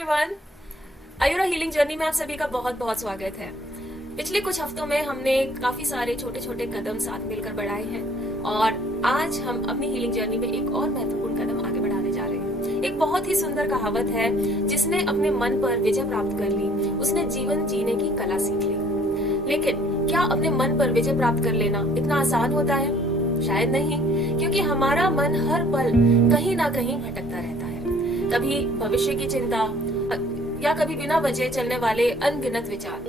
Everyone, आयुरा healing journey में आप सभी का बहुत बहुत स्वागत है। पिछले कुछ हफ्तों में हमने काफी सारे छोटे छोटे कदम साथ मिलकर बढ़ाए हैं और आज हम अपनी हीलिंग जर्नी में एक और महत्वपूर्ण कदम आगे बढ़ाने जा रहे हैं। एक बहुत ही सुंदर कहावत है, जिसने अपने मन पर विजय प्राप्त कर ली उसने जीवन जीने की कला सीख ली। लेकिन क्या अपने मन पर विजय प्राप्त कर लेना इतना आसान होता है? शायद नहीं, क्योंकि हमारा मन हर पल कहीं ना कहीं भटकता रहता है। कभी भविष्य की चिंता या कभी बिना वजह चलने वाले अनगिनत विचार।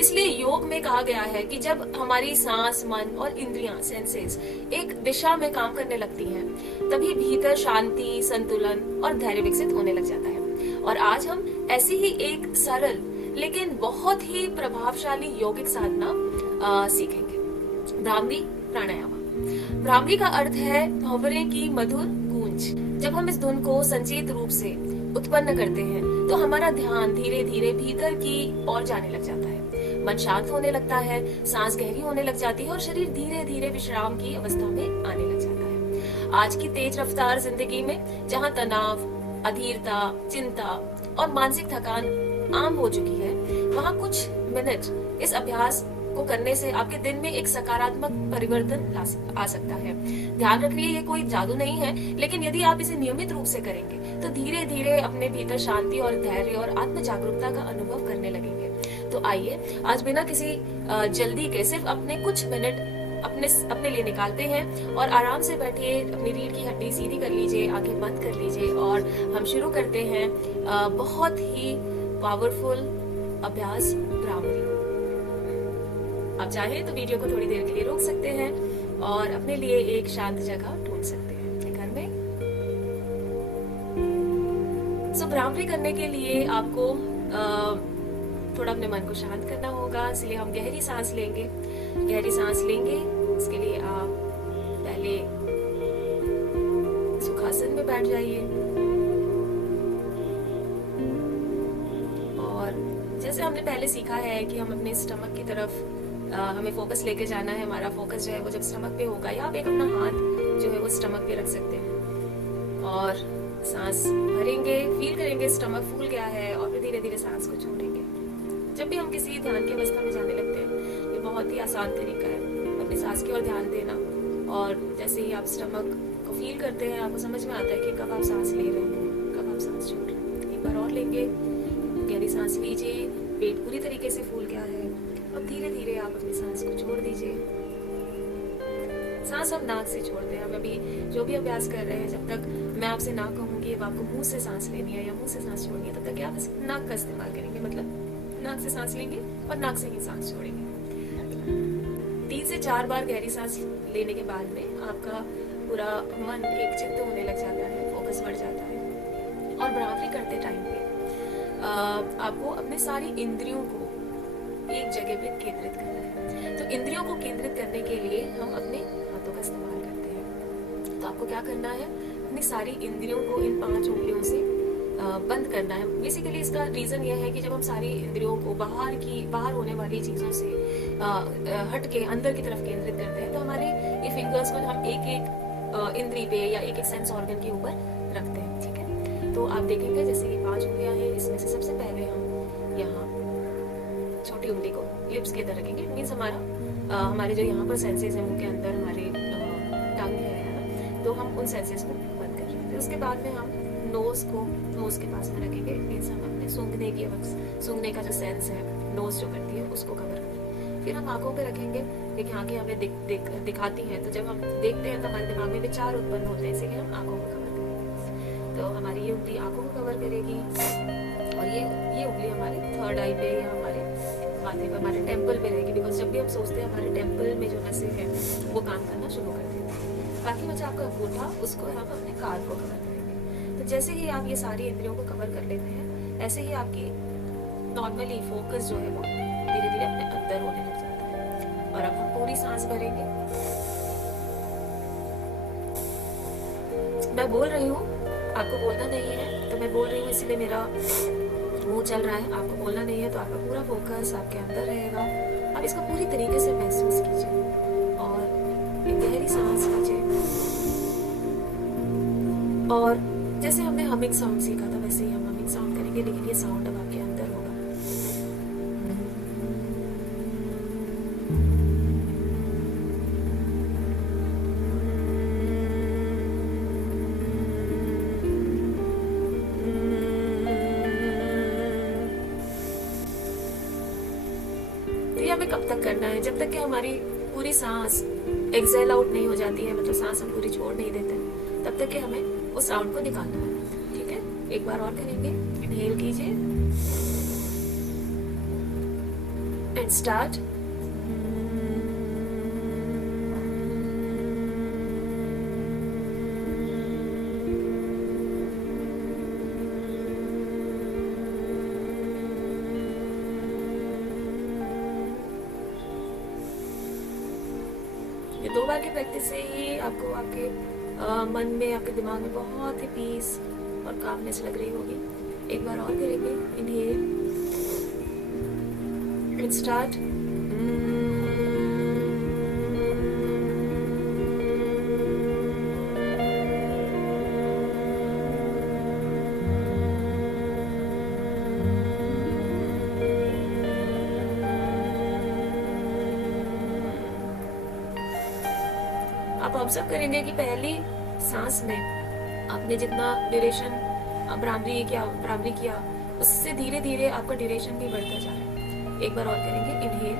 इसलिए योग में कहा गया है कि जब हमारी सांस, मन और इंद्रियां, सेंसेस एक दिशा में काम करने लगती हैं, तभी भीतर शांति, संतुलन और धैर्य विकसित होने लग जाता है। और आज हम ऐसी ही एक सरल लेकिन बहुत ही प्रभावशाली यौगिक साधना सीखेंगे, भ्रामरी प्राणायाम। भ्रामरी का अर्थ है भंवरे की मधुर गूंज। जब हम इस धुन को संचेत रूप से उत्पन्न करते हैं तो हमारा ध्यान धीरे धीरे भीतर की ओर जाने लग जाता है। मन शांत होने लगता है, सांस गहरी होने लग जाती है और शरीर धीरे धीरे विश्राम की अवस्था में आने लग जाता है। आज की तेज रफ्तार जिंदगी में जहाँ तनाव, अधीरता, चिंता और मानसिक थकान आम हो चुकी है, वहाँ कुछ मिनट इस अभ्यास को करने से आपके दिन में एक सकारात्मक परिवर्तन आ सकता है। ध्यान रखिए, ये कोई जादू नहीं है, लेकिन यदि आप इसे नियमित रूप से करेंगे तो धीरे धीरे अपने भीतर शांति और धैर्य और आत्म जागरूकता का अनुभव करने लगेंगे। तो आइए आज बिना किसी जल्दी के सिर्फ अपने कुछ मिनट अपने लिए निकालते हैं और आराम से बैठिए, अपनी रीढ़ की हड्डी सीधी कर लीजिए, आंखें बंद कर लीजिए और हम शुरू करते हैं बहुत ही पावरफुल अभ्यास भ्रामरी। आप चाहें तो वीडियो को थोड़ी देर के लिए रोक सकते हैं और अपने लिए एक शांत जगह ढूंढ सकते हैं घर में। भ्रामरी करने के लिए आपको थोड़ा अपने मन को शांत करना होगा, इसलिए हम गहरी सांस लेंगे। गहरी सांस लेंगे, इसके लिए आप पहले सुखासन में बैठ जाइए और जैसे हमने पहले सीखा है कि हम अपने स्टमक की तरफ हमें फोकस लेके जाना है। हमारा फोकस जो है वो जब स्टमक पे होगा, या आप एक अपना हाथ जो है वो स्टमक पे रख सकते हैं और सांस भरेंगे, फील करेंगे स्टमक फूल गया है और फिर धीरे धीरे सांस को छोड़ेंगे। जब भी हम किसी ध्यान की अवस्था में जाने लगते हैं, ये बहुत ही आसान तरीका है अपनी सांस की ओर ध्यान देना। और जैसे ही आप स्टमक को फील करते हैं, आपको समझ में आता है कि कब आप सांस ले रहे हैं, कब आप सांस छोड़ रहे हैं। एक बार और लेंगे, गहरी सांस लीजिए, पेट पूरी तरीके से फूल गया है। अब धीरे धीरे आप अपनी सांस को छोड़ दीजिए। सांस हम नाक से छोड़ते हैं। हम अभी जो भी अभ्यास कर रहे हैं, जब तक मैं आपसे ना कहूंगी अब आपको मुंह से सांस लेनी है या मुंह से सांस छोड़नी है, तब तक आप नाक का इस्तेमाल करेंगे। मतलब नाक से सांस लेंगे और नाक से ही सांस छोड़ेंगे। 3 से 4 बार गहरी सांस लेने के बाद में आपका पूरा मन एक चित्त होने लग जाता है, फोकस बढ़ जाता है। और भ्रामरी करते टाइम पे आपको अपने सारी इंद्रियों को एक जगह पे केंद्रित करना है। तो इंद्रियों को केंद्रित करने के लिए हम अपने हाथों का इस्तेमाल करते हैं। तो आपको क्या करना है, अपनी सारी इंद्रियों को इन 5 उंगलियों से बंद करना है। बेसिकली इसका रीजन ये है कि जब हम सारी इंद्रियों को बाहर होने वाली चीजों से हट के अंदर की तरफ केंद्रित करते हैं, तो हमारे ये फिंगर्स को हम एक एक इंद्री पे या एक एक सेंस ऑर्गन के ऊपर रखते हैं। ठीक है, तो आप देखेंगे जैसे ये 5 उंगलियां हैं, इसमें से सबसे पहले हम यहाँ छोटी उंगली को लिप्स के इधर रखेंगे। मीन्स हमारे जो यहाँ पर सेंसेस हैं, मुंह के अंदर हमारे टंग है, तो हम उन सेंसेस को बंद कर रहे हैं। फिर उसके बाद में हम नोज को नोज के पास में रखेंगे। मीन्स हम अपने सूंघने का जो सेंस है, नोज जो करती है, उसको कवर करेंगे। फिर हम आंखों पे रखेंगे। देखिए आंखें हमें दिखाती हैं, तो जब हम देखते हैं तो हमारे दिमाग में विचार उत्पन्न होते हैं, इसीलिए हम आंखों को कवर करेंगे। तो हमारी ये उंगली आंखों को कवर करेगी और ये उंगली हमारे थर्ड आई पे या हमारे माथे पे, हमारे टेम्पल पे रहेगी। बिकॉज जब भी हम सोचते हैं, हमारे टेम्पल में जो नसें हैं वो काम करना शुरू कर देती हैं। बाकी बचा आपका अंगूठा, उसको हम अपने कान को कवर करेंगे। तो जैसे ही आप ये सारी इंद्रियों को कवर कर लेते हैं, ऐसे ही आपकी नॉर्मली फोकस जो है वो धीरे धीरे अपने अंदर होने लग जाता है। और अब हम पूरी सांस भरेंगे। मैं बोल रही हूँ, आपको बोलना नहीं है, तो मैं बोल रही हूँ इसलिए मेरा मुंह चल रहा है। आपको बोलना नहीं है, तो आपका पूरा फोकस आपके अंदर रहेगा। आप इसको पूरी तरीके से महसूस कीजिए और एक गहरी सांस लीजिए और जैसे हमने हमिंग साउंड सीखा था वैसे ही हम हमिंग साउंड करेंगे, लेकिन ये साउंड अब आपके अंदर होगा। तो ये हमें कब तक करना है? जब तक कि हमारी पूरी सांस एक्सेल आउट नहीं हो जाती है, मतलब सांस हम पूरी छोड़ नहीं देते, तब तक कि हमें उस साउंड को निकालना है। ठीक है, एक बार और करेंगे। इनहेल कीजिए एंड स्टार्ट। ये 2 बार की प्रैक्टिस से ही आपको आपके मन में, आपके दिमाग में बहुत ही पीस और कामनेस लग रही होगी। एक बार और करेंगे। Inhale and start. आप ऑब्जर्व करेंगे कि पहली सांस में आपने जितना ड्यूरेशन भ्रामरी किया उससे धीरे धीरे आपका ड्यूरेशन भी बढ़ता जा रहा है। एक बार और करेंगे। Inhale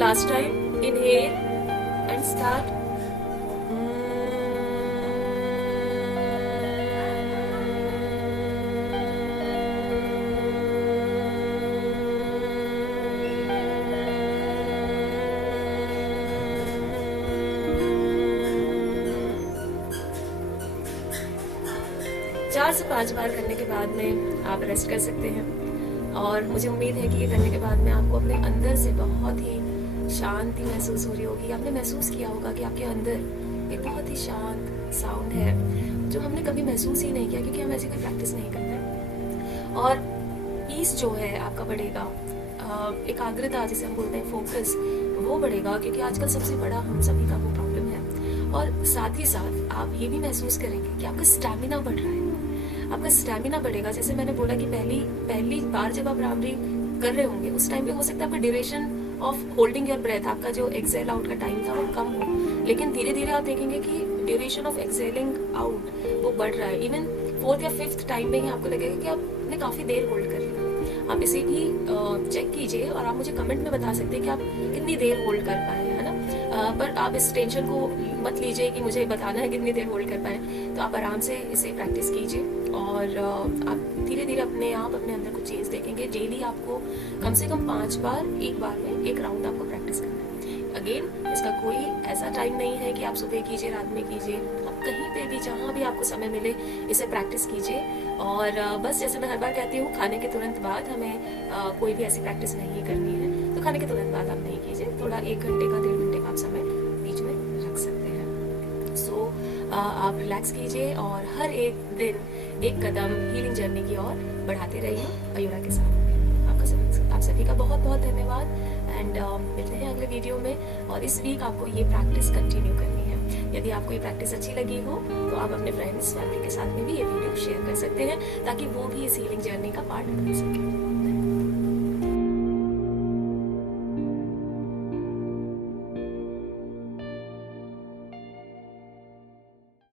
last time. Inhale and start. चार से 5 बार करने के बाद में आप रेस्ट कर सकते हैं और मुझे उम्मीद है कि ये करने के बाद में आपको अपने अंदर से बहुत ही शांति महसूस हो रही होगी। आपने महसूस किया होगा कि आपके अंदर एक बहुत ही शांत साउंड है जो हमने कभी महसूस ही नहीं किया, क्योंकि हम ऐसी कोई प्रैक्टिस नहीं करते। और पीस जो है आपका बढ़ेगा, एकाग्रता जिसे हम बोलते हैं फोकस, वो बढ़ेगा, क्योंकि आजकल सबसे बड़ा हम सभी का वो प्रॉब्लम है। और साथ ही साथ आप ये भी महसूस करेंगे कि आपका स्टैमिना बढ़ रहा है। आपका स्टैमिना बढ़ेगा। जैसे मैंने बोला कि पहली बार जब आप भ्रामरी कर रहे होंगे उस टाइम पे हो सकता है आपका duration of holding your breath, आपका जो एक्सेल आउट का टाइम था वो कम हो, लेकिन धीरे धीरे आप देखेंगे कि ड्यूरेशन ऑफ एक्सेलिंग आउट वो बढ़ रहा है। इवन 4th या 5th टाइम में ही आपको लगेगा कि आपने काफी देर होल्ड कर लिया। आप इसे भी चेक कीजिए और आप मुझे कमेंट में बता सकते हैं कि आप कितनी देर होल्ड कर पाए, है ना। पर आप इस टेंशन को मत लीजिए कि मुझे बताना है कितनी देर होल्ड कर पाए। तो आप आराम से इसे प्रैक्टिस कीजिए और आप धीरे धीरे अपने अंदर कुछ चेंज देखेंगे। डेली आपको कम से कम 5 बार एक बार में एक राउंड आपको प्रैक्टिस करना है। अगेन, इसका कोई ऐसा टाइम नहीं है कि आप सुबह कीजिए रात में कीजिए, आप कहीं पे भी जहाँ भी आपको समय मिले इसे प्रैक्टिस कीजिए। और बस जैसे मैं हर बार कहती हूँ, खाने के तुरंत बाद हमें कोई भी ऐसी प्रैक्टिस नहीं करनी है, तो खाने के तुरंत बाद आप नहीं कीजिए। थोड़ा 1 घंटे का 1.5 घंटे का आप समय बीच में रख सकते हैं। सो आप रिलैक्स कीजिए और हर एक दिन एक कदम हीलिंग जर्नी की ओर बढ़ाते रहिए अयूरा के साथ। आप सभी का बहुत बहुत धन्यवाद एंड मिलते हैं अगले वीडियो में। और इस वीक आपको ये प्रैक्टिस कंटिन्यू करनी है। यदि आपको ये प्रैक्टिस अच्छी लगी हो तो आप अपने फ्रेंड्स फैमिली के साथ में भी ये वीडियो शेयर कर सकते हैं, ताकि वो भी इस हीलिंग जर्नी का पार्ट बन सके।